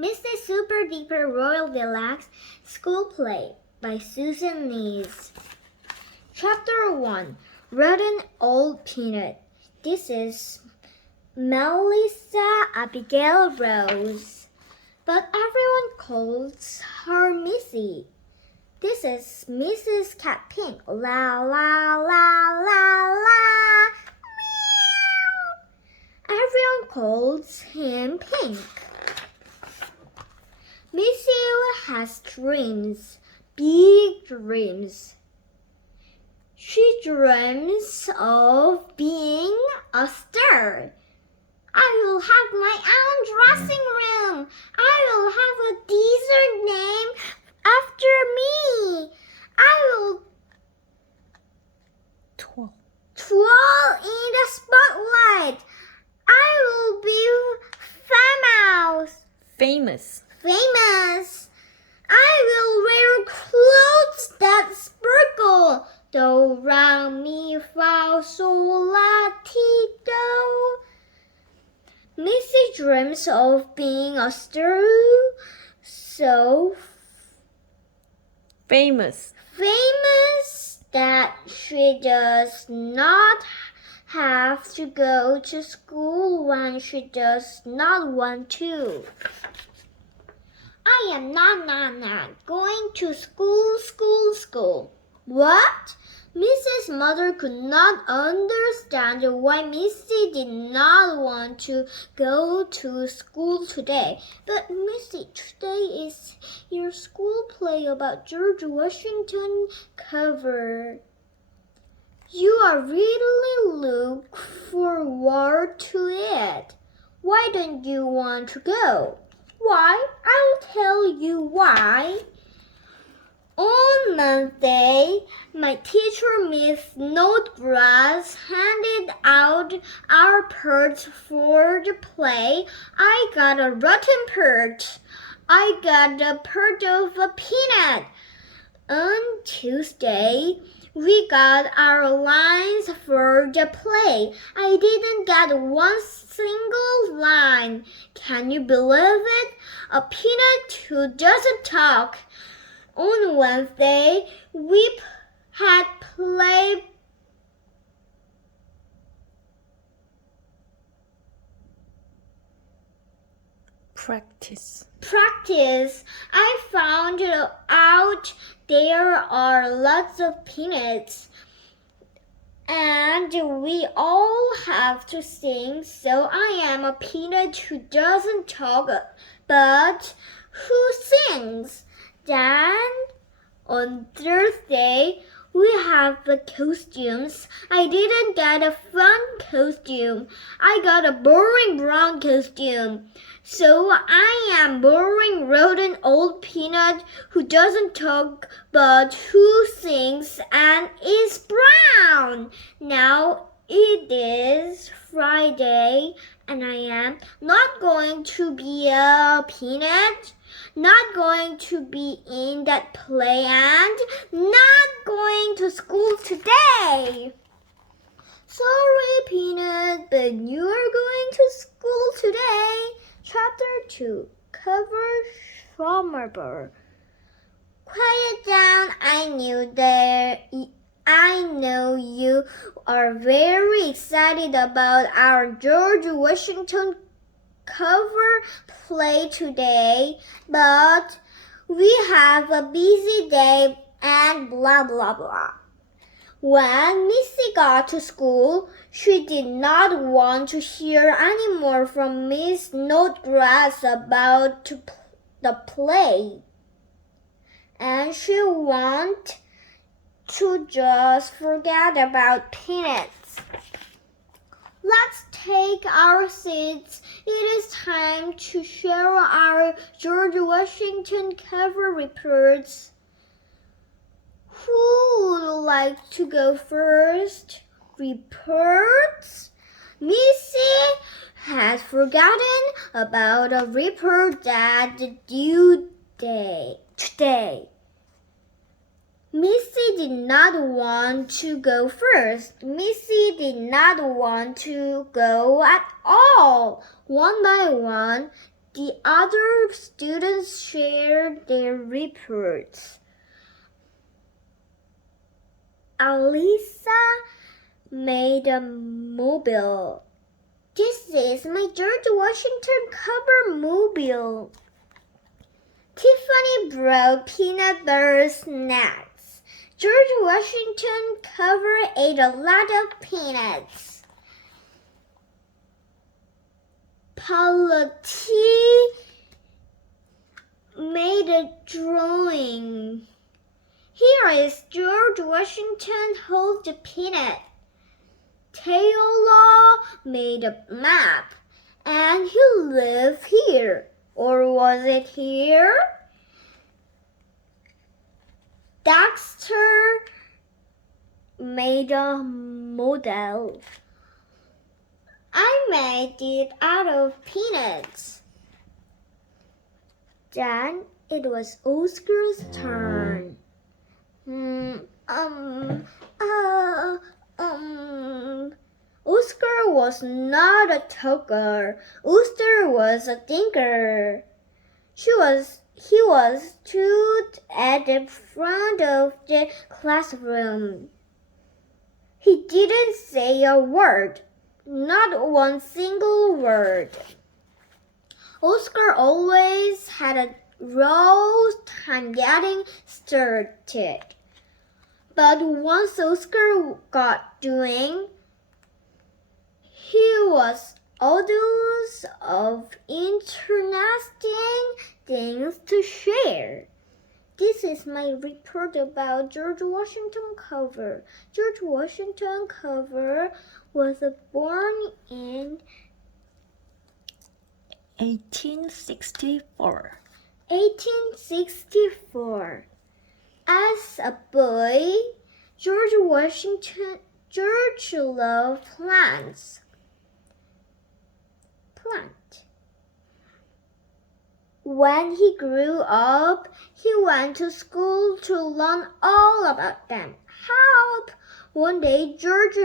Missy Super Deeper Royal Deluxe School Play by Susan Lees. Chapter 1 Rotten Old Peanut. This is Melissa Abigail Rose, but everyone calls her Missy. This is Mrs. Cat Pink. La la la la la. Meow. Everyone calls him Pink. Missy has dreams, big dreams. She dreams of being a star. I will have my own dressing room. I will have a dessert named after me. I will twirl in the spotlight. I will be famous. I will wear clothes that sparkle. Do, re, mi, fa, sol, la, ti, do. Missy dreams of being a star, so famous that she does not have to go to school when she does not want to. I am not going to school. What? Mrs. Mother could not understand why Missy did not want to go to school today. But Missy, today is your school play about George Washington cover. You are really look forward to it. Why don't you want to go? Why? I'll tell you why. On Monday, my teacher, Miss Snodgrass, handed out our parts for the play. I got a rotten part. I got a part of a peanut. On Tuesday, we got our lines for the play. I didn't get one single line. Can you believe it? A peanut who doesn't talk. On Wednesday, we had play practice. I found out there are lots of peanuts, and we all have to sing. So I am a peanut who doesn't talk, but who sings. Then on Thursday, we have the costumes. I didn't get a fun costume. I got a boring brown costume. So I am boring rotten old peanut who doesn't talk but who sings and is brown. Now it is Friday and I am not going to be a peanut, not going to be in that play, and not going to school today. Sorry, Peanut, but you are going to school today. Chapter 2 Cover Schwammerber. Quiet down. I know you are very excited about our George Washington cover play today, but we have a busy day and blah blah blah. When Missy got to school, she did not want to hear any more from Miss Snodgrass about the play, and she wanted to just forget about peanuts. Let's take our seats. It is time to share our George Washington cover reports. Who would like to go first? Reports? Missy has forgotten about a report that due today. Missy did not want to go first. Missy did not want to go at all. One by one, The other students shared their reports. Alisa made a mobile. This is my George Washington cover mobile. Tiffany brought peanut butter snacks. George Washington cover ate a lot of peanuts. Palati made a drawing. Here is George Washington holds a peanut. Taylor made a map, and he lived here. Or was it here? Dexter made a model. I made it out of peanuts. Then it was Oscar's turn. Oscar was not a talker. Oscar was a thinker. He was stood at the front of the classroom. He didn't say a word, not one single word. Oscar always had a rough time getting started. But once Oscar got doing, he was oodles of interesting things to share. This is my report about George Washington Carver. George Washington Carver was born in 1864. 1864. As a boy, George loved plants. When he grew up, he went to school to learn all about them. Help! One day, George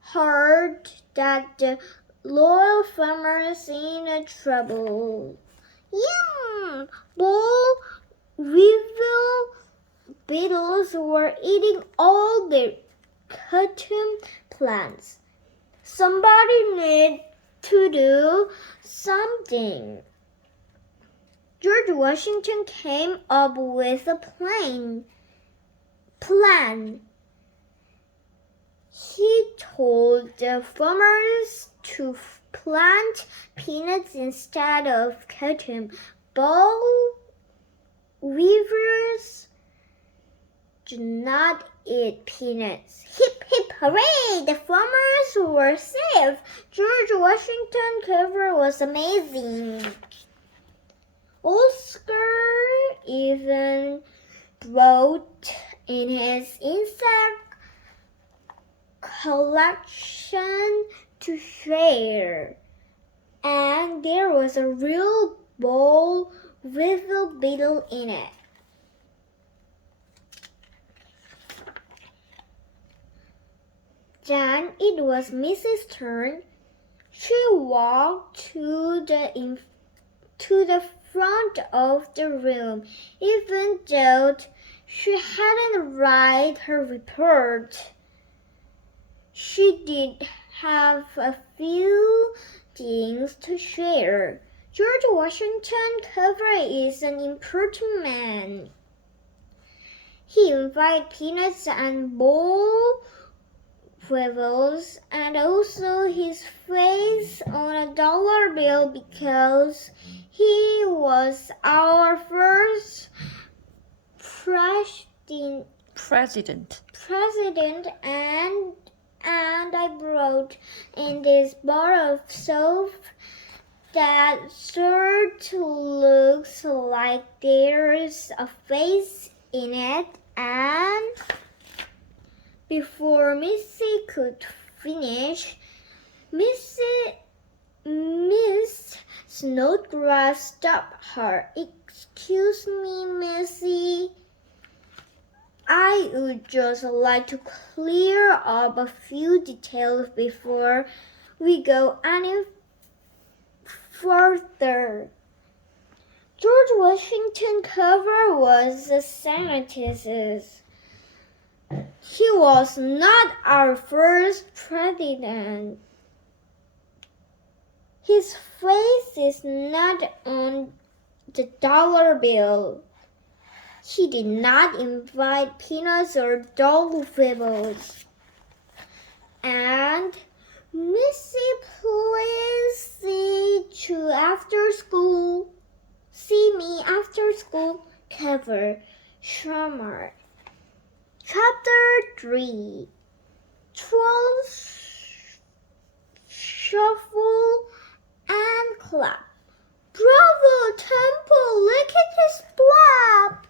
heard that the loyal farmers in trouble. Yum! Weevil beetles were eating all their cotton plants. Somebody needed to do something. George Washington came up with a plan. He told the farmers to plant peanuts instead of cotton. Boll weavers do not eat peanuts. Hip, hip, hooray! The farmers were safe. George Washington Carver was amazing. Oscar even brought in his insect collection to share. And there was a real boll weevil beetle in it. Then it was Missy's turn. She walked to the front of the room, even though she hadn't read her report. She did have a few things to share. George Washington Carver is an important man. He invited peanuts and boll weevils and also his face on a dollar bill because he was our first president and I brought in this bar of soap that sort of looks like there's a face in it. And before Missy could finish, Miss Snodgrass stopped her. Excuse me, Missy. I would just like to clear up a few details before we go any further. George Washington Carver was a scientist. He was not our first president. His face is not on the dollar bill. He did not invite peanuts or dog pebbles. And Missy, please see me after school, cover Summer. Chapter 3. Trolls shuffle and clap. Bravo, Temple, look at this flap.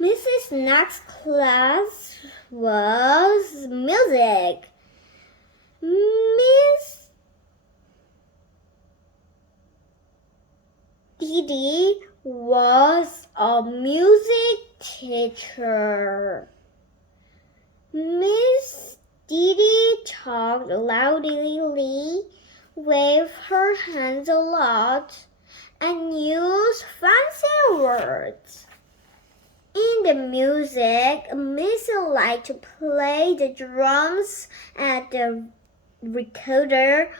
Mrs. next class was music. Miss Didi was a music teacher. Miss Didi talked loudly, waved her hands a lot, and used fancy words. In the music, Missy liked to play the drums at the recorder.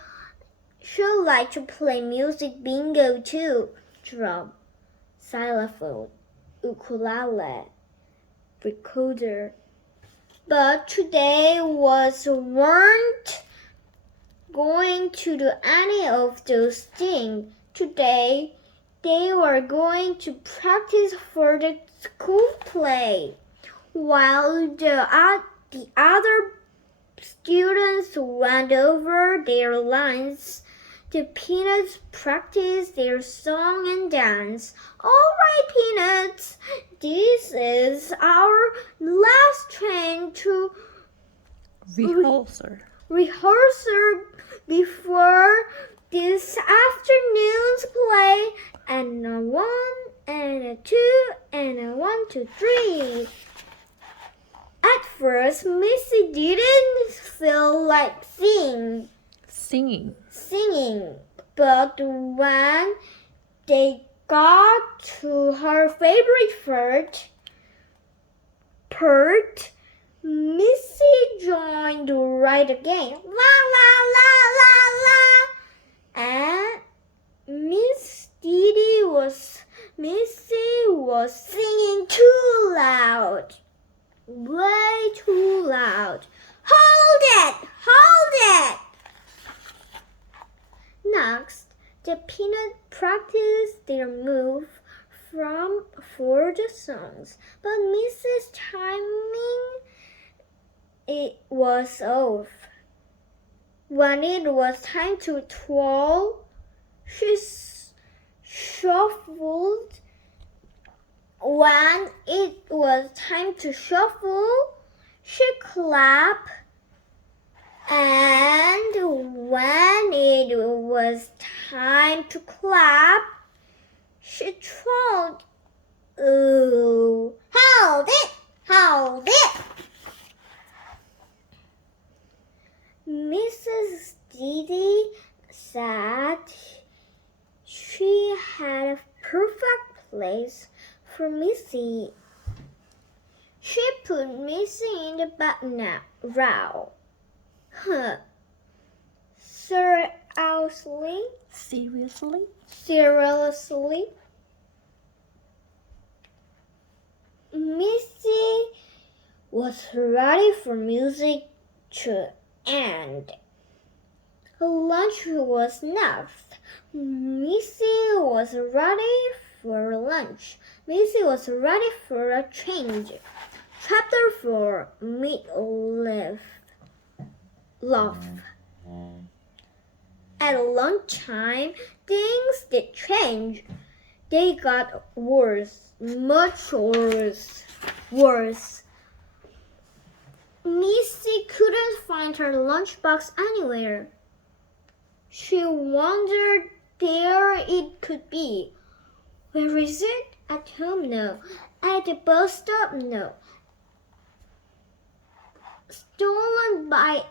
She liked to play music bingo too. Drum, xylophone, ukulele, recorder. But today weren't going to do any of those things. Today they were going to practice for the school play. While the other students went over their lines, the Peanuts practiced their song and dance. All right, Peanuts, this is our last train to rehearsal before this afternoon's play. And a 1 and a 2 and a 1, 2, 3. At first, Missy didn't feel like singing. But when they got to her favorite part, Missy joined right again. La la la la la. And Missy was singing too loud. Way too loud. Hold it! Next, the Peanuts practiced their move for the songs, but Mrs. timing it was off. When it was time to twirl, she shuffled. When it was time to shuffle, she clapped. And when it was time to clap, she twirled. Ooh, hold it! Mrs. Didi said she had a perfect place for Missy. She put Missy in the back row. Seriously? Missy was ready for music to end. Lunch was next. Missy was ready for lunch. Missy was ready for a change. Chapter 4. Meatloaf. At lunchtime, things did change. They got worse, much worse. Missy couldn't find her lunchbox anywhere. She wondered where it could be. Where is it? At home? No. At the bus stop? No. Stolen by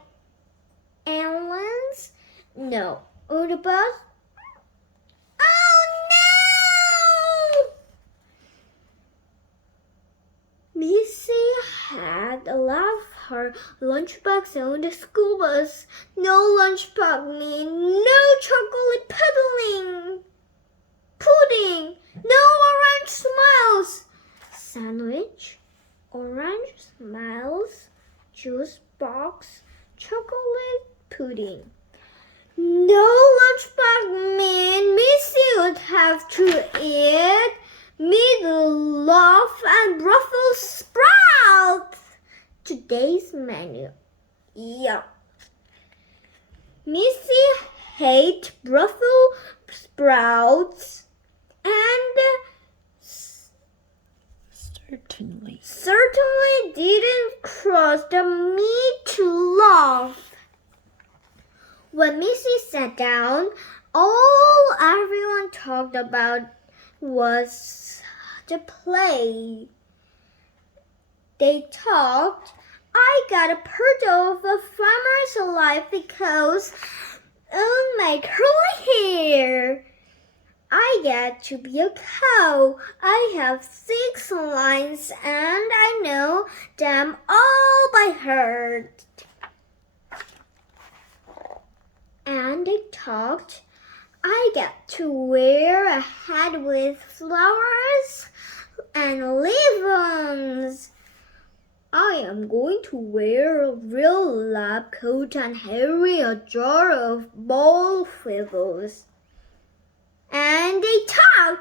aliens? No. On the bus? Oh no! Missy had left her lunchbox on the school bus. No lunchbox means no chocolate pudding, no orange smiles, sandwich, orange smiles, juice box, chocolate pudding. No lunchbox means Missy would have to eat meatloaf and Brussels sprouts. Today's menu. Yup. Missy hates Brussels sprouts and certainly didn't cross the meatloaf. When Missy sat down, all everyone talked about was the play. They talked, I got a part of a farmer's life because of my curly hair. I get to be a cow. I have 6 lines and I know them all by heart. And they talked, I get to wear a hat with flowers and ribbons. I am going to wear a real lab coat and carry a jar of ball feathers. And they talk,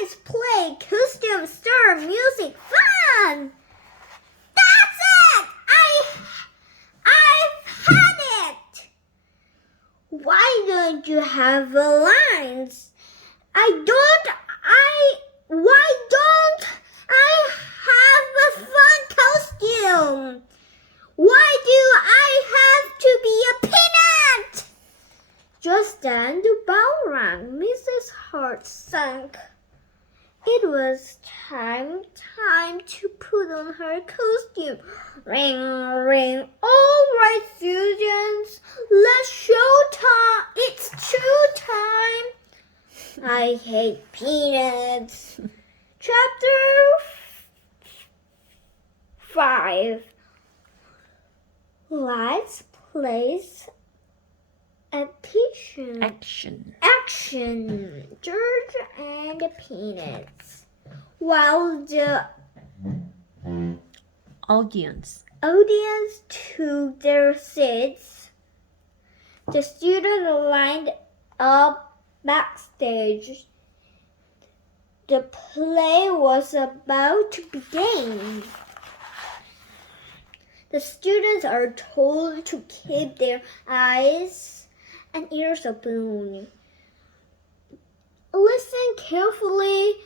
let's play, costume, star, music, fun. That's it! I've had it! Why don't you have lines? Why don't I have a fun costume? Why do I have to be a peanut? Just then the bell rang. Mrs. Heart sank. It was time to put on her costume. Ring, ring. All right, students, let's show time. It's show time. I hate peanuts. Chapter 5. Let's place Action. George and the Peanuts. While the audience took their seats, the students lined up backstage. The play was about to begin. The students are told to keep their eyes and ears open. Listen carefully.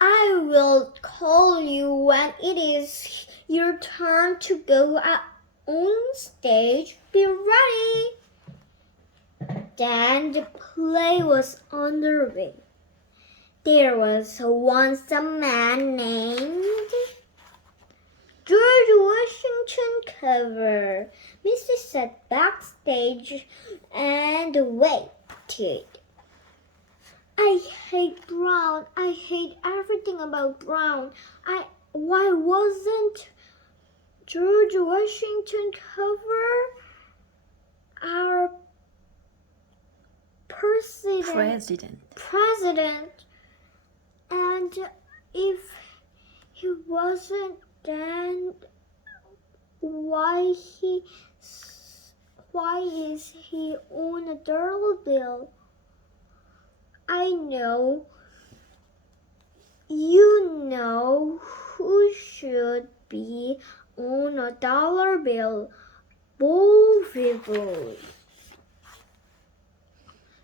I will call you when it is your turn to go out on stage. Be ready. Then the play was underway. There was once a man named George Washington Carver. Missy sat backstage and waited. I hate Brown. I hate everything about Brown. Why wasn't George Washington Carver our president? And if he wasn't, then why is he on a dollar bill? I know. You know who should be on a dollar bill? Boll weevil.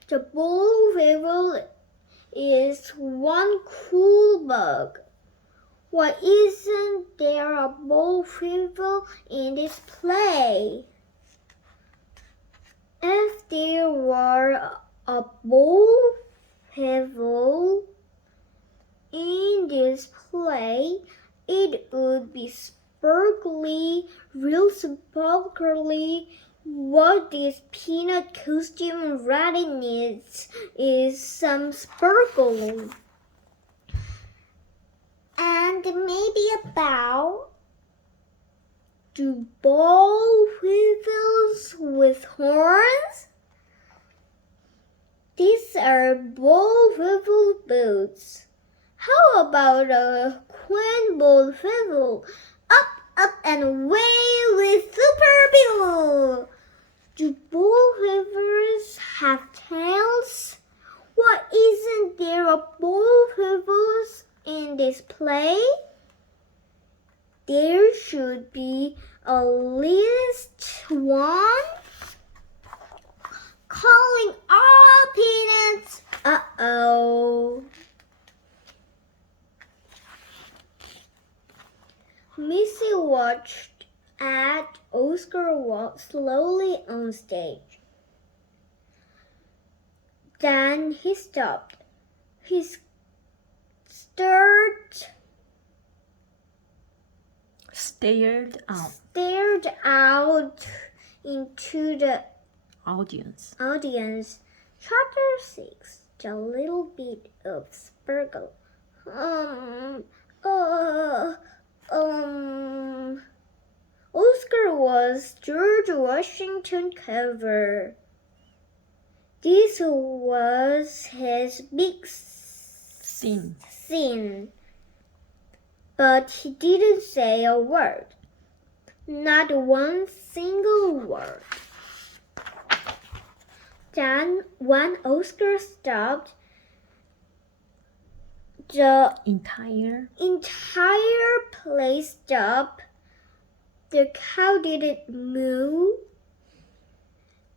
The boll weevil is one cool bug. Why isn't there a boll weevil in this play? If there were a boll weevil in this play, it would be sparkly, real sparkly, What this peanut costume really needs is some sparkle. And maybe a bow. Do boll weevils with horns? These are boll weevil boots. How about a queen boll weevil? Up and away with Super Bill! Do boll weevils have tails? Why isn't there a boll weevils in this play? There should be at least one. Calling all peanuts. Uh-oh. Missy watched as Oscar walked slowly on stage. Then he stopped. He stared out into the audience. Chapter 6. The little bit of sparkle. Oscar was George Washington cover. This was his big scene. But he didn't say a word. Not one single word. Then, when Oscar stopped, the entire place stopped. The cow didn't move.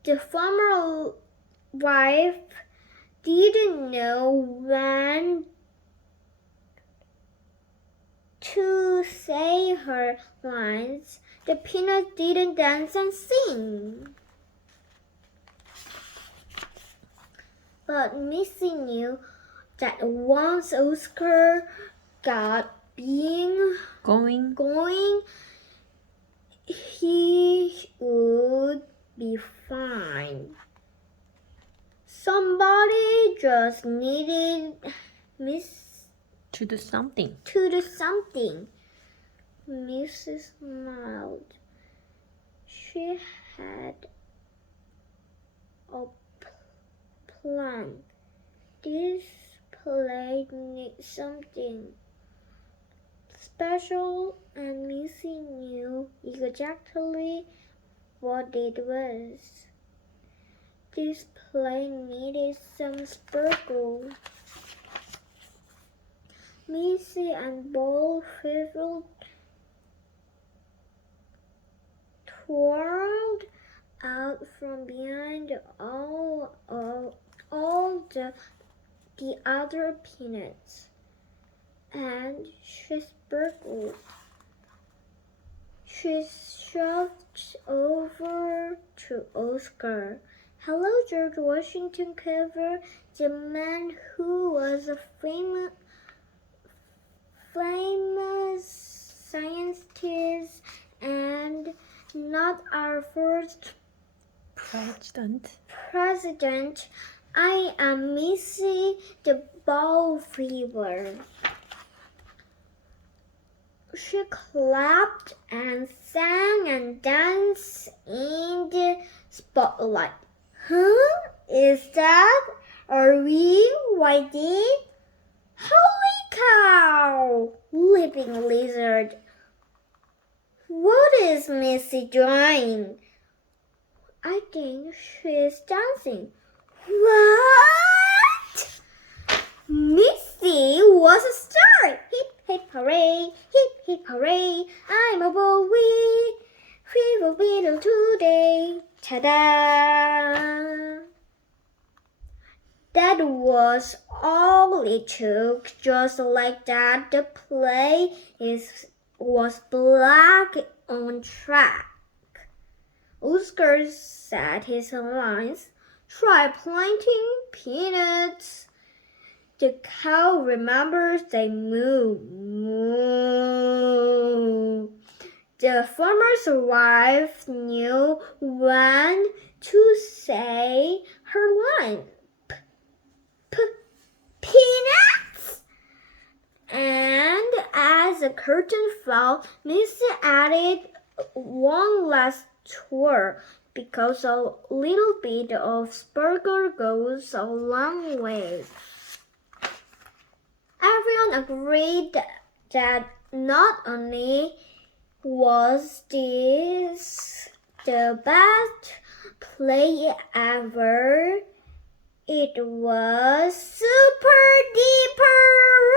The farmer's wife didn't know when to say her lines. The peanuts didn't dance and sing. But Missy knew that once Oscar got going, he would be fine. Somebody just needed to do something. Mrs. smiled. She had a plan. This play needs something special, and Missy knew exactly what it was. This play needed some sparkle. Missy and boll weevil twirled out from behind all the other peanuts, and she sparkled. She shoved over to Oscar. Hello, George Washington Carver, the man who was a famous scientist and not our first president. I am Missy the boll weevil. She clapped and sang and danced in the spotlight. Huh? Is that a real whitey? Holy cow! Leaping lizard. What is Missy doing? I think she's dancing. What? Missy was a star. Hip hip hooray, hip hip hooray. I'm a boll weevil today. Ta-da! That was all it took. Just like that, the play was back on track. Oscar said his lines. Try planting peanuts. The cow remembers they moo. Moo. The farmer's wife knew when to say her line. Peanuts! And as the curtain fell, Missy added one last twirl, because a little bit of sparkle goes a long way. Everyone agreed that not only was this the best play ever, it was super duper